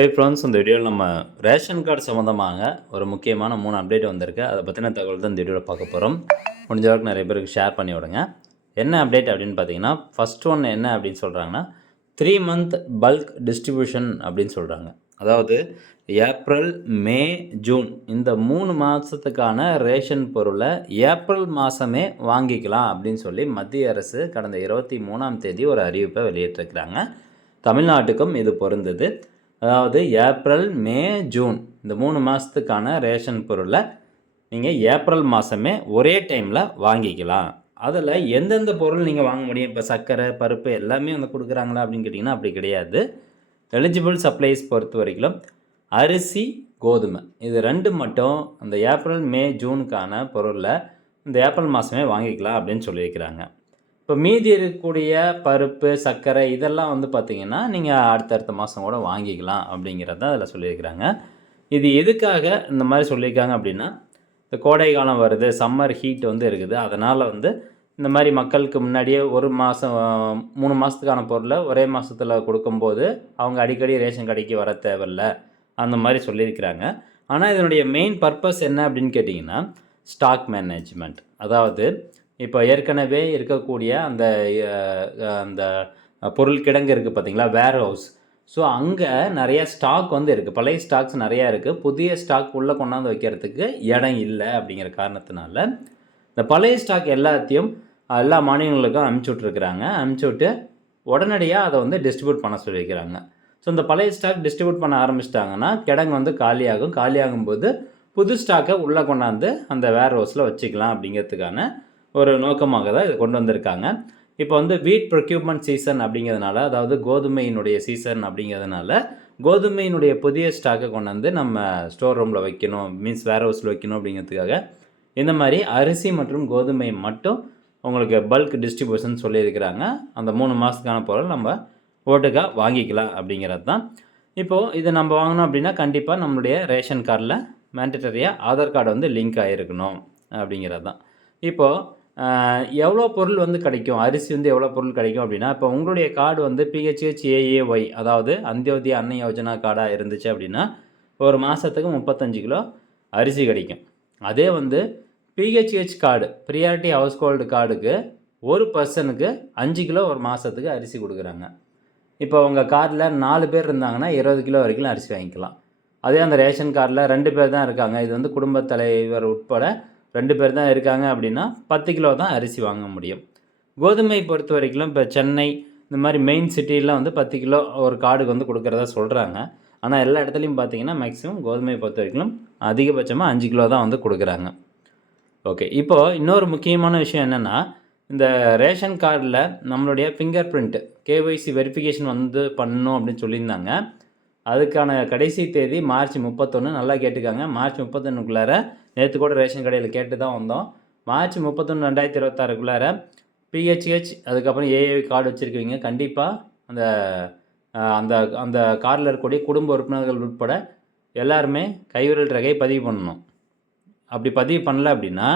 Hey friends, இந்த வீடியோவில் நம்ம ரேஷன் கார்டு சம்மந்தமாக ஒரு முக்கியமான 3 அப்டேட் வந்திருக்கு. அதை பற்றின தகவல் தான் இந்த வீடியோவில் பார்க்க போகிறோம். முடிஞ்ச அளவுக்கு நிறைய பேருக்கு ஷேர் பண்ணி விடுங்க. என்ன அப்டேட் அப்படின்னு பார்த்தீங்கன்னா, ஃபஸ்ட் ஒன் என்ன அப்படின்னு சொல்கிறாங்கன்னா, 3 மந்த் பல்க் டிஸ்ட்ரிபியூஷன் அப்படின்னு சொல்கிறாங்க. அதாவது ஏப்ரல், மே, ஜூன் இந்த 3 மாதத்துக்கான ரேஷன் பொருளை ஏப்ரல் மாதமே வாங்கிக்கலாம் அப்படின்னு சொல்லி மத்திய அரசு கடந்த 23ஆம் தேதி ஒரு அறிவிப்பை வெளியிட்டிருக்கிறாங்க. தமிழ்நாட்டுக்கும் இது பொருந்தது. அதாவது ஏப்ரல், மே, ஜூன் இந்த 3 மாதத்துக்கான ரேஷன் பொருளை நீங்கள் ஏப்ரல் மாதமே ஒரே டைமில் வாங்கிக்கலாம். அதில் எந்தெந்த பொருள் நீங்கள் வாங்க முடியும்? இப்போ சர்க்கரை, பருப்பு எல்லாமே வந்து கொடுக்குறாங்களா அப்படின்னு கேட்டிங்கன்னா அப்படி கிடையாது. எலிஜிபிள் சப்ளைஸ் பொறுத்த வரைக்கும் அரிசி, கோதுமை இது 2 மட்டும் அந்த ஏப்ரல், மே, ஜூனுக்கான பொருளை இந்த ஏப்ரல் மாதமே வாங்கிக்கலாம் அப்படின்னு சொல்லியிருக்கிறாங்க. இப்போ மீதி இருக்கக்கூடிய பருப்பு, சர்க்கரை இதெல்லாம் வந்து பார்த்திங்கன்னா நீங்கள் அடுத்தடுத்த மாதம் கூட வாங்கிக்கலாம் அப்படிங்கிறது தான் அதில் சொல்லியிருக்கிறாங்க. இது எதுக்காக இந்த மாதிரி சொல்லியிருக்காங்க அப்படின்னா, இந்த கோடை காலம் வருது, சம்மர் ஹீட் வந்து இருக்குது. அதனால் வந்து இந்த மாதிரி மக்களுக்கு முன்னாடியே ஒரு மாதம் 3 மாதத்துக்கான பொருளை ஒரே மாதத்தில் கொடுக்கும்போது அவங்க அடிக்கடி ரேஷன் கடைக்கு வர தேவையில்ல அந்த மாதிரி சொல்லியிருக்கிறாங்க. ஆனால் இதனுடைய மெயின் பர்பஸ் என்ன அப்படின்னு கேட்டிங்கன்னா, ஸ்டாக் மேனேஜ்மெண்ட். அதாவது இப்போ ஏற்கனவே இருக்கக்கூடிய அந்த அந்த பொருள் கிடங்கு இருக்குது பார்த்திங்களா, வேர் ஹவுஸ். ஸோ அங்கே நிறையா ஸ்டாக் வந்து இருக்குது, பழைய ஸ்டாக்ஸ் நிறையா இருக்குது. புதிய ஸ்டாக் உள்ளே கொண்டாந்து வைக்கிறதுக்கு இடம் இல்லை அப்படிங்கிற காரணத்தினால இந்த பழைய ஸ்டாக் எல்லாத்தையும் எல்லா மாநிலங்களுக்கும் அனுப்பிச்சி விட்ருக்குறாங்க. அனுப்பிச்சி விட்டு உடனடியாக அதை வந்து டிஸ்ட்ரிபியூட் பண்ண சொல்லியிருக்கிறாங்க. ஸோ இந்த பழைய ஸ்டாக் டிஸ்ட்ரிபியூட் பண்ண ஆரம்பிச்சிட்டாங்கன்னா கிடங்கு வந்து காலியாகும்போது புது ஸ்டாக்கை உள்ளே கொண்டாந்து அந்த வேர் ஹவுஸில் வச்சுக்கலாம் அப்படிங்கிறதுக்கான ஒரு நோக்கமாக தான் இதை கொண்டு வந்திருக்காங்க. இப்போ வந்து வீட் ப்ரொக்யூர்மெண்ட் சீசன் அப்படிங்கிறதுனால, அதாவது கோதுமையினுடைய சீசன் அப்படிங்கிறதுனால கோதுமையினுடைய புதிய ஸ்டாக்கை கொண்டு வந்து நம்ம ஸ்டோர் ரூமில் வைக்கணும், மீன்ஸ் வேர் ஹவுஸில் வைக்கணும் அப்படிங்கிறதுக்காக இந்த மாதிரி அரிசி மற்றும் கோதுமை மட்டும் உங்களுக்கு பல்க் டிஸ்ட்ரிபியூஷன் சொல்லியிருக்கிறாங்க. அந்த 3 மாதத்துக்கான பொருள் நம்ம ஓட்டுக்காக வாங்கிக்கலாம் அப்படிங்கிறது தான். இப்போது இது நம்ம வாங்கினோம் அப்படின்னா கண்டிப்பாக நம்மளுடைய ரேஷன் கார்டில் மேண்டட்டரியாக ஆதார் கார்டு வந்து லிங்க் ஆகிருக்கணும் அப்படிங்கிறது தான். இப்போது எவ்வளோ பொருள் வந்து கிடைக்கும், அரிசி வந்து எவ்வளோ பொருள் கிடைக்கும் அப்படின்னா, இப்போ உங்களுடைய கார்டு வந்து PHHAAY அதாவது அந்தியோதயா அன்ன யோஜனா கார்டாக இருந்துச்சு அப்படின்னா ஒரு மாதத்துக்கு 35 கிலோ அரிசி கிடைக்கும். அதே வந்து PHH card, priority house hold கார்டுக்கு ஒரு பர்சனுக்கு 5 கிலோ ஒரு மாதத்துக்கு அரிசி கொடுக்குறாங்க. இப்போ உங்கள் கார்டில் 4 பேர் இருந்தாங்கன்னா 20 கிலோ வரைக்கும் அரிசி வாங்கிக்கலாம். அதே அந்த ரேஷன் கார்டில் 2 பேர் தான் இருக்காங்க, இது வந்து குடும்பத் தலைவர் உட்பட 2 பேர் தான் இருக்காங்க அப்படின்னா 10 கிலோ தான் அரிசி வாங்க முடியும். கோதுமை பொறுத்த வரைக்கும் இப்போ சென்னை இந்த மாதிரி மெயின் சிட்டிலாம் வந்து 10 கிலோ ஒரு கார்டுக்கு வந்து கொடுக்குறதா சொல்கிறாங்க. ஆனால் எல்லா இடத்துலையும் பார்த்தீங்கன்னா மேக்ஸிமம் கோதுமை பொறுத்த வரைக்கும் அதிகபட்சமாக 5 கிலோ தான் வந்து கொடுக்குறாங்க. ஓகே, இப்போது இன்னொரு முக்கியமான விஷயம் என்னென்னா, இந்த ரேஷன் கார்டில் நம்மளுடைய ஃபிங்கர் பிரிண்ட்டு KYC வெரிஃபிகேஷன் வந்து பண்ணணும் அப்படின்னு சொல்லியிருந்தாங்க. அதுக்கான கடைசி தேதி மார்ச் 31. நல்லா கேட்டுக்காங்க, மார்ச் 31க்குள்ளார. நேற்று கூட ரேஷன் கடையில் கேட்டு தான் வந்தோம். மார்ச் 31, 2026க்குள்ளார PHH அதுக்கப்புறம் AAY கார்டு வச்சுருக்கீங்க கண்டிப்பாக அந்த அந்த அந்த கார்டில் இருக்கக்கூடிய குடும்ப உறுப்பினர்கள் உட்பட எல்லாருமே கைவிரல் ரேகை பதிவு பண்ணணும். அப்படி பதிவு பண்ணல அப்படின்னா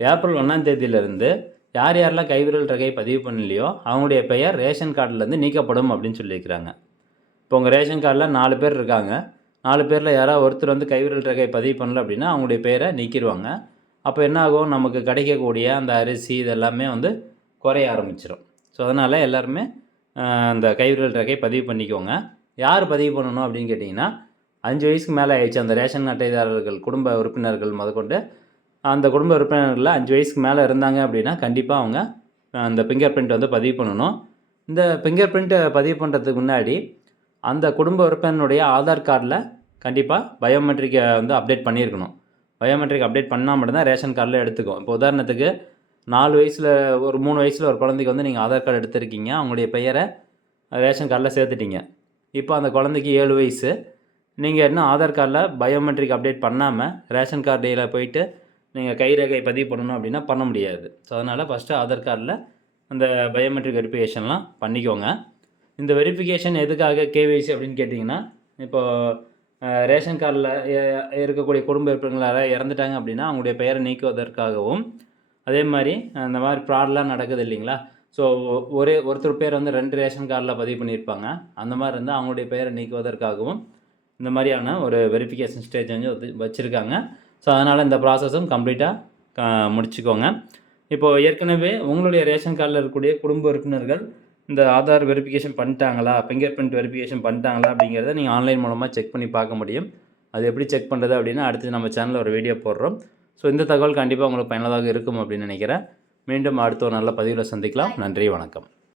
ஏப்ரல் 1ஆம் தேதியிலேருந்து யார் யாரெல்லாம் கைவிரல் ரேகை பதிவு பண்ணலையோ அவங்களுடைய பெயர் ரேஷன் கார்டிலேருந்து நீக்கப்படும் அப்படின்னு சொல்லியிருக்கிறாங்க. இப்போ உங்கள் ரேஷன் கார்டில் 4 பேர் இருக்காங்க, 4 பேரில் யாராவது ஒருத்தர் வந்து கைவிரல் ரேகை பதிவு பண்ணல அப்படின்னா அவங்களுடைய பேரை நீக்கிடுவாங்க. அப்போ என்ன ஆகும், நமக்கு கிடைக்கக்கூடிய அந்த அரிசி இதெல்லாமே வந்து குறைய ஆரம்பிச்சிடும். ஸோ அதனால் எல்லாருமே அந்த கைவிரல் ரேகை பதிவு பண்ணிக்கோங்க. யார் பதிவு பண்ணணும் அப்படின்னு கேட்டிங்கன்னா, 5 வயசுக்கு மேலே ஆயிடுச்சு அந்த ரேஷன் அட்டைதாரர்கள், குடும்ப உறுப்பினர்கள் முதற்கொண்டு அந்த குடும்ப உறுப்பினர்களில் 5 வயசுக்கு மேலே இருந்தாங்க அப்படின்னா கண்டிப்பாக அவங்க அந்த ஃபிங்கர் பிரிண்ட் வந்து பதிவு பண்ணணும். இந்த ஃபிங்கர் பிரிண்ட்டை பதிவு பண்ணுறதுக்கு முன்னாடி அந்த குடும்ப உறுப்பினருடைய ஆதார் கார்டில் கண்டிப்பாக பயோமெட்ரிக்கை வந்து அப்டேட் பண்ணியிருக்கணும். பயோமெட்ரிக் அப்டேட் பண்ணால் மட்டும்தான் ரேஷன் கார்டில் எடுத்துக்கும். இப்போ உதாரணத்துக்கு 4 வயசில் ஒரு 3 வயசில் ஒரு குழந்தைக்கு வந்து நீங்கள் ஆதார் கார்டு எடுத்திருக்கீங்க, அவங்களுடைய பெயரை ரேஷன் கார்டில் சேர்த்துட்டீங்க. இப்போ அந்த குழந்தைக்கு 7 வயசு, நீங்கள் இன்னும் ஆதார் கார்டில் பயோமெட்ரிக் அப்டேட் பண்ணாமல் ரேஷன் கார்டில் போயிட்டு நீங்கள் கைரேகை பதிவு பண்ணணும் அப்படின்னா பண்ண முடியாது. ஸோ அதனால் ஃபஸ்ட்டு ஆதார் கார்டில் அந்த பயோமெட்ரிக் வெரிஃபிகேஷன்லாம் பண்ணிக்கோங்க. இந்த வெரிஃபிகேஷன் எதுக்காக KYC அப்படின்னு கேட்டிங்கன்னா, இப்போது ரேஷன் கார்டில் இருக்கக்கூடிய குடும்ப உறுப்பினர்கள் யாராவது இறந்துட்டாங்க அப்படின்னா அவங்களுடைய பெயரை நீக்குவதற்காகவும், அதே மாதிரி அந்த மாதிரி ஃப்ராட்லாம் நடக்குது இல்லைங்களா. ஸோ ஒருத்தர் பேர் வந்து 2 ரேஷன் கார்டில் பதிவு பண்ணியிருப்பாங்க, அந்த மாதிரி இருந்தால் அவங்களுடைய பெயரை நீக்குவதற்காகவும் இந்த மாதிரியான ஒரு வெரிஃபிகேஷன் ஸ்டேஜ் வந்து வச்சுருக்காங்க. ஸோ அதனால் இந்த ப்ராசஸும் கம்ப்ளீட்டாக முடிச்சுக்கோங்க. இப்போது ஏற்கனவே உங்களுடைய ரேஷன் கார்டில் இருக்கக்கூடிய குடும்ப உறுப்பினர்கள் இந்த ஆதார் வெரிஃபிகேஷன் பண்ணிட்டாங்களா, ஃபிங்கர் பிரிண்ட் வெரிஃபிகேஷன் பண்ணிட்டாங்களா அப்படிங்கிறத நீங்கள் ஆன்லைன் மூலமாக செக் பண்ணி பார்க்க முடியும். அது எப்படி செக் பண்ணுறது அப்படின்னா அடுத்து நம்ம சேனலில் ஒரு வீடியோ போடுறோம். ஸோ இந்த தகவல் கண்டிப்பாக உங்களுக்கு பயனுள்ளதாக இருக்கும் அப்படின்னு நினைக்கிறேன். மீண்டும் அடுத்த ஒரு நல்ல பதிவில் சந்திக்கலாம். நன்றி, வணக்கம்.